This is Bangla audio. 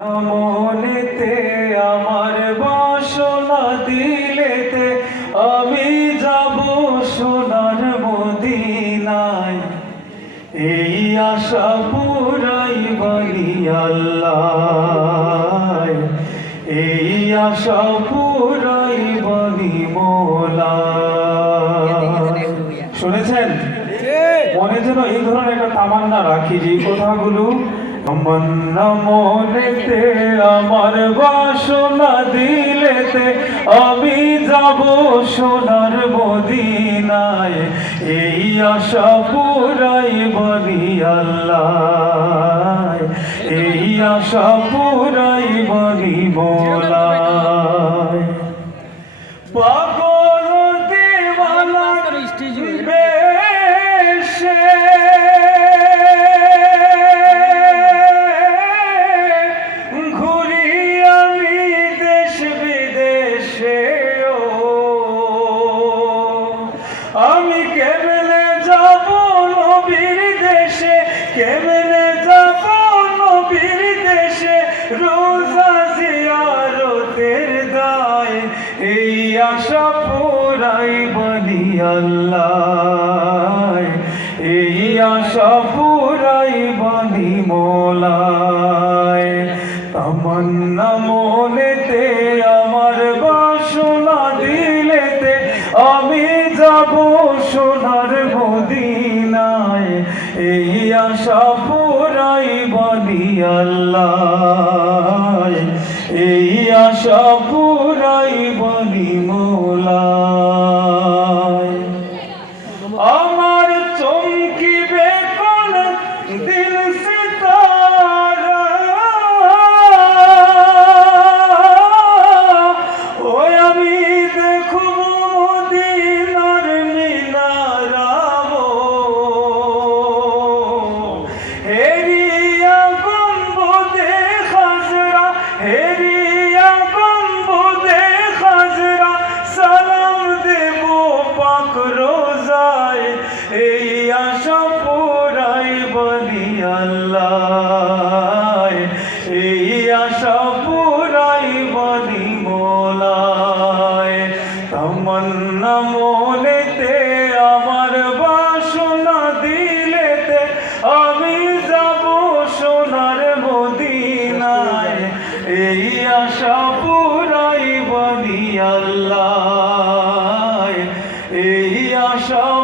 মনেতে আমার বাসনা দিলেতে আমি যাব সোনার মদিনায়। এই আশা পুরাই বলি আল্লাহ। এই আশা পুরাই বলি মোলা। শুনেছেন? মনে যেন এই ধরনের একটা তামান্না রাখি যে কথাগুলো তামান্না মনেতে আমার বাসনা দিলেতে আমি যাব সোনার মদিনায়। এই আশা পুরাই বলি আল্লাহ। এই আশা পুরাই আশা পুরাই বলি আল্লাহ। এই আশা পুরাই বলি মোলায়। তামান্না মনেতে আমার বাসনা দিলেতে আমি যাব সোনার মদিনায়। এই আশা পুরাই বলি আল্লাহ। জাহান্নামনেতে আমার বাসনা দিলেতে, আমি যাব সোনার মদিনায়। এই আশা পুরাই বনি আল্লাহ। এই আশা